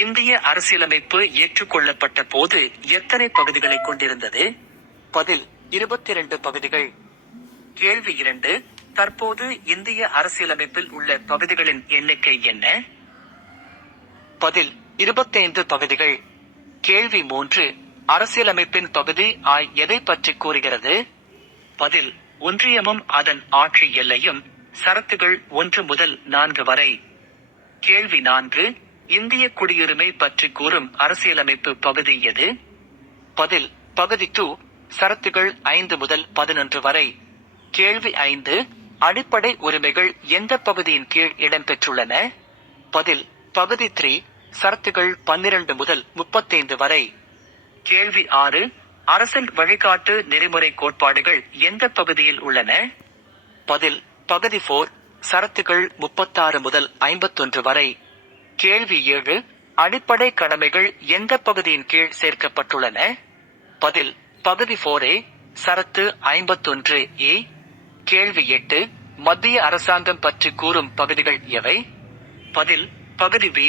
இந்திய அரசியலமைப்பு ஏற்றுக்கொள்ளப்பட்ட போது எத்தனை பகுதிகளை கொண்டிருந்தது? பதில் 22 பகுதிகள். கேள்வி 2. தற்போது இந்திய அரசியலமைப்பில் உள்ள பகுதிகளின் எண்ணிக்கை என்ன? பதில் 25 பகுதிகள். கேள்வி 3. அரசியலமைப்பின் பகுதி ஆ எதை பற்றி கூறுகிறது? பதில் ஒன்றியமும் அதன் ஆட்சி எல்லையும். சரத்துகள் 1 முதல் 4 வரை. கேள்வி 4. இந்திய குடியுரிமை பற்றி கூறும் அரசியலமைப்பு பகுதி எது? பதில் பகுதி 2. சரத்துகள் 5 முதல் 11 வரை. கேள்வி 5. அடிப்படை உரிமைகள் எந்த பகுதியின் கீழ் இடம்பெற்றுள்ளன? பதில் பகுதி 3. சரத்துகள் 12 முதல் 35 வரை. கேள்வி 6. அரசின் வழிகாட்டு நெறிமுறை கோட்பாடுகள் எந்த பகுதியில் உள்ளன? பதில் பகுதி 4. சரத்துகள் 36 முதல் 51 வரை. கேள்வி 7. அடிப்படை கடமைகள் எந்த பகுதியின் கீழ் சேர்க்கப்பட்டுள்ளன? பதில் பகுதி 4A. சரத்து 51A. கேள்வி 8. மத்திய அரசாங்கம் பற்றி கூறும் பகுதிகள் எவை? பதில் பகுதி B.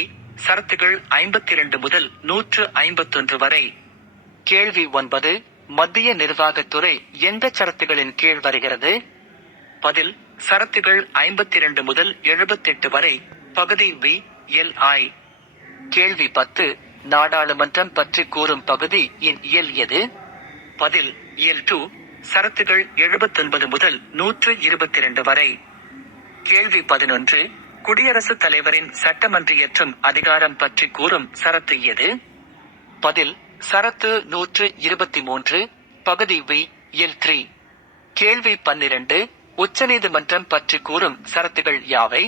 சரத்துகள் 52 முதல் 151 வரை. கேள்வி 9. மத்திய நிர்வாகத்துறை எந்த சரத்துகளின் கீழ் வருகிறது? பதில் சரத்துகள் 52 முதல் 78 வரை. பகுதி B. LI. கேள்வி 10. நாடாளுமன்றம் பற்றி கூறும் பகுதி இன் இயல் எது? பதில் இயல் 2. சரத்துகள் 79 முதல் 122 வரை. கேள்வி 11. குடியரசுத் தலைவரின் சட்டமன்றியற்றும் அதிகாரம் பற்றி கூறும் சரத்து எது? பதில் சரத்து 123. பகுதி B. இயல் 3. கேள்வி 12. உச்சநீதிமன்றம் பற்றி கூறும் சரத்துகள் யாவை?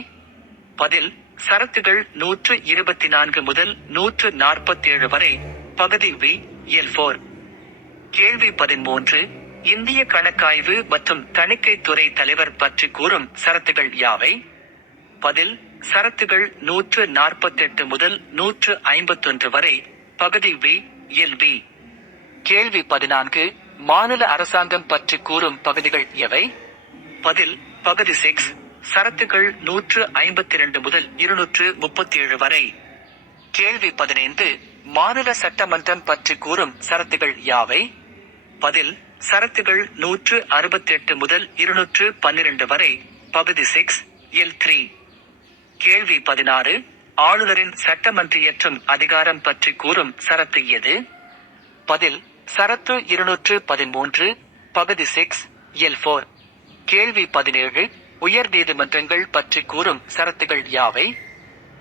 பதில் சரத்துகள் 124 முதல் 147 வரை. பகுதி B. இயல் 4. கேள்வி 13. இந்திய கணக்காய்வு மற்றும் தணிக்கைத்துறை தலைவர் பற்றி கூறும் சரத்துகள் யாவை? பதில் சரத்துகள் 148 முதல் 151 வரை. பகுதி B. இயல் B. கேள்வி 14. மாநில அரசாங்கம் பற்றி கூறும் பகுதிகள் எவை? பதில் பகுதி 6. சரத்துகள் 152 முதல் 237 வரை. கேள்வி 15. மாநில சட்டமன்றம் பற்றி கூறும் சரத்துகள் யாவை? பதில் சரத்துகள் 168 முதல் 212 வரை. பகுதி 6. இயல் 3. கேள்வி 16. ஆளுநரின் சட்டமன்றியற்றும் அதிகாரம் பற்றி கூறும் சரத்து எது? பதில் சரத்து 213. பகுதி 6. இயல் 4. கேள்வி 17. உயர் நீதிமன்றங்கள் பற்றி கூறும் சரத்துகள் யாவை?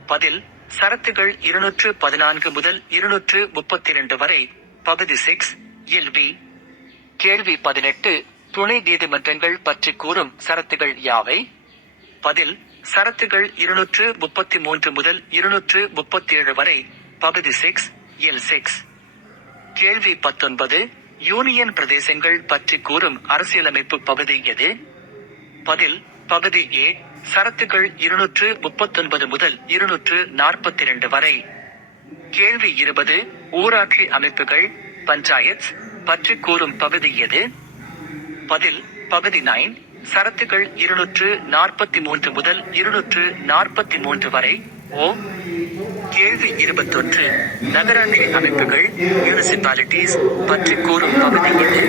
பதில் சரத்துகள் 214 முதல் 232 வரை. பகுதி 6. இயல் B. கேள்வி 18. துணை நீதிமன்றங்கள் பற்றி கூறும் சரத்துகள் யாவை? பதில் சரத்துகள் 233 முதல் 237 வரை. பகுதி 6. இயல் 6. கேள்வி 19. யூனியன் பிரதேசங்கள் பற்றி கூறும் அரசியலமைப்பு பகுதி எது? பதில் பகுதி A. சரத்துகள் 239 முதல் 242 வரை. கேள்வி 20. ஊராட்சி அமைப்புகள் பஞ்சாயத் பற்றி கூறும் பகுதி எது? பதில் பகுதி 9. சரத்துகள் 243 முதல் 243 வரை. ஓ. கேள்வி 21. நகராட்சி அமைப்புகள் முனிசிபாலிட்டிஸ் பற்றி கூறும் பகுதி எது?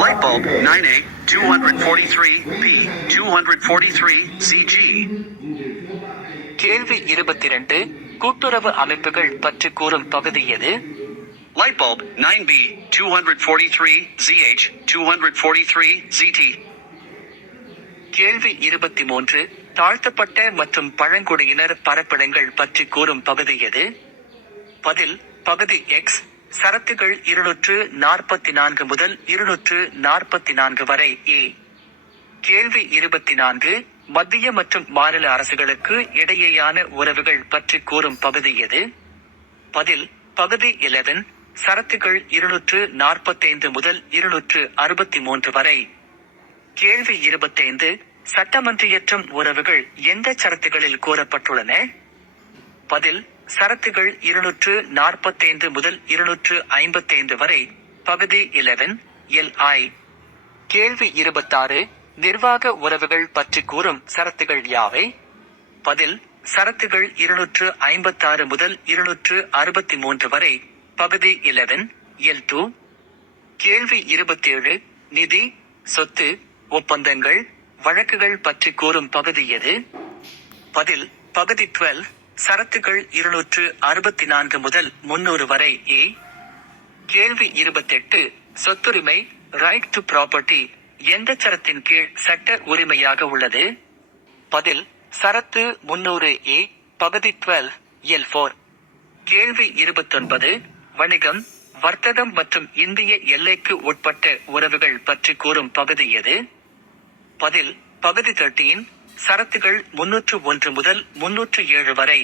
Light bulb 9A 243 B 243 CG. கேள்வி 22. கூட்டுறவு அமைப்புகள் பற்றி கூறும் பகுதி எது? Light bulb 9B 243 ZH 243 ZT. கேள்வி 23. தாழ்த்தப்பட்ட மற்றும் பழங்குடியினர் பரப்பிடங்கள் பற்றி கூறும் பகுதி எது? பதில் பகுதி X. சரத்துகள் 244 முதல் 244 வரை. A. கேள்வி 24. மத்திய மற்றும் மாநில அரசுகளுக்கு இடையேயான உறவுகள் பற்றி கூறும் பகுதி எது? பதில் பகுதி 11. சரத்துகள் 245 முதல் 263 வரை. கேள்வி 25. சட்டமன்றியற்றும் உறவுகள் எந்த சரத்துகளில் கூறப்பட்டுள்ளன? பதில் சரத்துகள் 245 முதல் 255 வரை. பகுதி 11. LI. கேள்வி 26. நிர்வாக உறவுகள் பற்றி கூறும் சரத்துகள் யாவை? பதில் சரத்துகள் 256 முதல் 263 வரை. பகுதி 11 L2. கேள்வி 27. நிதி, சொத்து, ஒப்பந்தங்கள், வழக்குகள் பற்றி கூறும் பகுதி எது? பதில் பகுதி 12. சரத்துகள் 264 முதல் 300 வரை. A. கேள்வி 28. சொத்துரிமை, ரைட் டு ப்ராப்பர்ட்டி, எந்த சரத்தின் கீழ் சட்ட உரிமையாக உள்ளது? பதில் சரத்து 300A. பகுதி 12 L4. கேள்வி 29. வணிகம், வர்த்தகம் மற்றும் இந்திய எல்லைக்கு உட்பட்ட உறவுகள் பற்றி கூறும் பகுதி எது? பதில் பகுதி 13. சரத்துகள் 301 முதல் 307 வரை.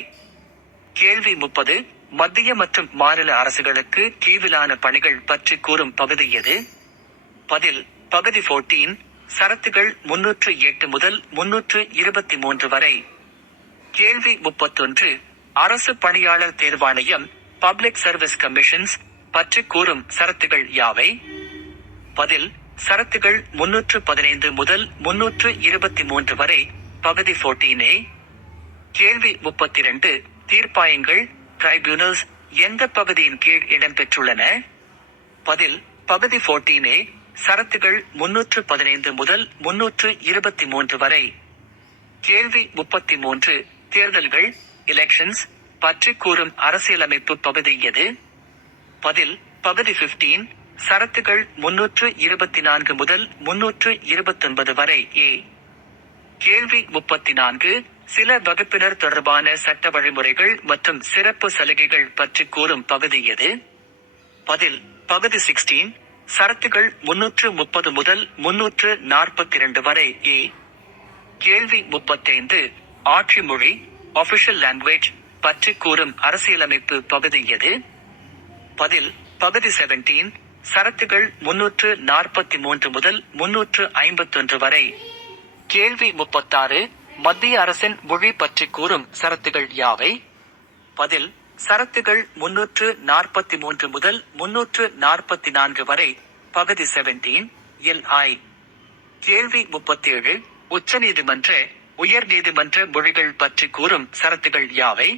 கேள்வி 30. மத்திய மற்றும் மாநில அரசுகளுக்கு கீழிலான பணிகள் பற்றி கூறும் பகுதி எது? பதில் பகுதி 14. சரத்துகள் 308 முதல் 323 வரை. கேள்வி 31. அரசு பணியாளர் தேர்வாணையம், பப்ளிக் சர்வீஸ் கமிஷன்ஸ் பற்றி கூறும் சரத்துகள் யாவை? பதில் சரத்துகள் 315 முதல் 323 வரை. பகுதி 14A. கேள்வி 32. தீர்ப்பாயங்கள், ட்ரைபியூனல்ஸ் எந்த பகுதியின் கீழ் இடம்பெற்றுள்ளன? பதில் பகுதி 14A. சரத்துகள் 315 முதல் 323 வரை. கேள்வி 33. தேர்தல்கள், எலெக்ஷன்ஸ் பற்றி கூறும் அரசியலமைப்பு பகுதி எது? பதில் பகுதி 15. சரத்துகள் 324 முதல் 329 வரை. A. கேள்வி 34. சில வகுப்பினர் தொடர்பான சட்ட வழிமுறைகள் மற்றும் சிறப்பு சலுகைகள் பற்றி கூறும் பகுதி எது? பதில் பகுதி 16. சரத்துகள் 330 முதல் 342 வரை. A. கேள்வி 35. ஆட்சி மொழி, ஆபிஷியல் லாங்குவேஜ் பற்றி கூறும் அரசியலமைப்பு பகுதி எது? பதில் பகுதி 17. சரத்துகள் 343 முதல் 351 வரை. கேள்வி 36. மத்திய அரசின் மொழி பற்றி கூறும் சரத்துகள் யாவை? பதில் சரத்துகள் 343 முதல் 344 வரை. பகுதி 17 LI. கேள்வி 37. உச்சநீதிமன்ற, உயர் நீதிமன்ற மொழிகள் பற்றி கூறும் சரத்துகள் யாவை?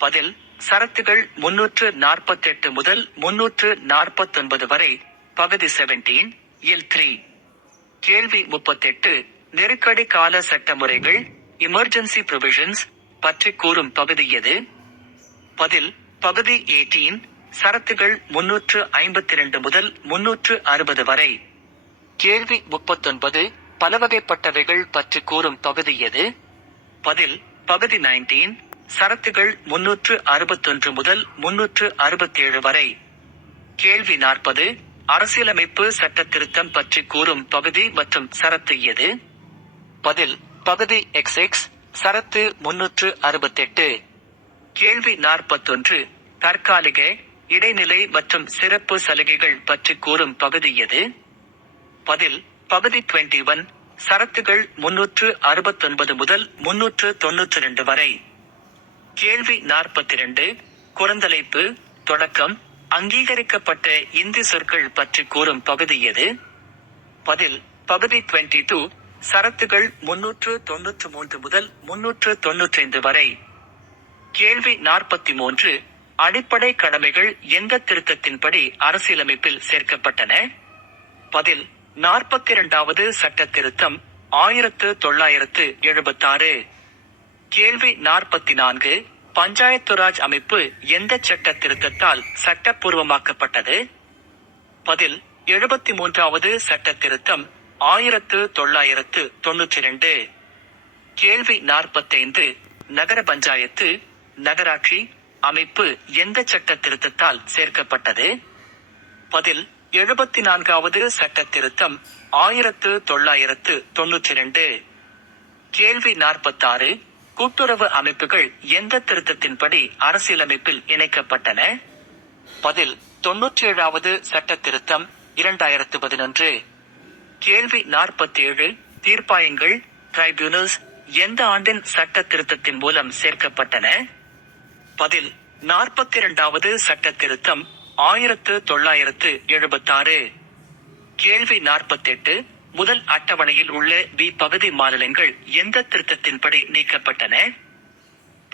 பதில் சரத்துகள் 348 முதல் 349 வரை. பகுதி 17 L3. கேள்வி 38. நெருக்கடி கால சட்டமுறைகள், எமர்ஜென்சி ப்ரொவிஷன்ஸ் பற்றி கூறும் பகுதி எது? பதில் பகுதி 18. சரத்துகள் 352 முதல் 360 வரை. கேள்வி 39. பலவகைப்பட்டவைகள் பற்றி கூறும் பகுதி எது? பதில் பகுதி 19. சரத்துகள் 361 முதல் 367 வரை. கேள்வி 40. அரசியலமைப்பு சட்ட திருத்தம் பற்றி கூறும் பகுதி மற்றும் சரத்து எது? பதில் பகுதி XX. சரத்து 368. கேள்வி 41. தற்காலிக, இடைநிலை மற்றும் சிறப்பு சலுகைகள் பற்றி கூறும் பகுதி எது? பதில் பகுதி 21. சரத்துகள் 369 முதல் 392 வரை. கேள்வி 42. குறுந்தலைப்பு, தொடக்கம், அங்கீகரிக்கப்பட்ட இந்தி சொற்கள் பற்றி கூறும் பகுதி எது? பதில் பகுதி 22. சரத்துகள் 393 முதல் 395 வரை. கேள்வி 43. அடிப்படை கடமைகள் எந்த திருத்தத்தின்படி அரசியலமைப்பில் சேர்க்கப்பட்டன? பதில் 42வது சட்ட திருத்தம் 1976. கேள்வி 44. பஞ்சாயத்துராஜ் அமைப்பு எந்த சட்ட திருத்தத்தால் சட்டப்பூர்வமாக்கப்பட்டது? பதில் 73வது சட்ட திருத்தம் 1992. கேள்வி 45. நகர பஞ்சாயத்து, நகராட்சி அமைப்பு எந்த சட்ட திருத்தத்தால் சேர்க்கப்பட்டது? பதில் 74வது சட்ட திருத்தம் 1992. கேள்வி 46. கூட்டுறவு அமைப்புகள் எந்த திருத்தத்தின்படி அரசியலமைப்பில் இணைக்கப்பட்டன? பதில் 97வது சட்ட திருத்தம் 2011. கேள்வி 47. தீர்ப்பாயங்கள், ட்ரைபியூனல்ஸ் எந்த ஆண்டின் சட்ட திருத்தத்தின் மூலம் சேர்க்கப்பட்டன? பதில் 42வது சட்ட திருத்தம் 1976. கேள்வி 48. முதல் அட்டவணையில் உள்ள B பகுதி மாநிலங்கள் எந்த திருத்தத்தின்படி நீக்கப்பட்டன?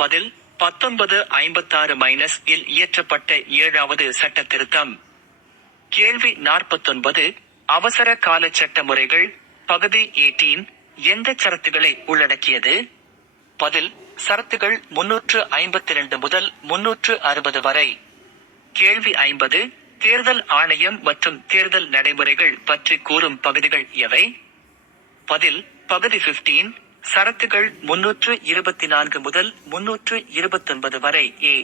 பதில் 1956 இல் இயற்றப்பட்ட 7வது சட்ட திருத்தம். கேள்வி 49. அவசர கால சட்ட முறைகள் பகுதி 18 எந்த சரத்துகளை உள்ளடக்கியது? பதில் சரத்துகள் 352 முதல் 360 வரை. கேள்வி 50. தேர்தல் ஆணையம் மற்றும் தேர்தல் நடைமுறைகள் பற்றி கூறும் பகுதிகள் எவை? பதில் பகுதி 15 சரத்துகள் 324 முதல் 329 வரை. A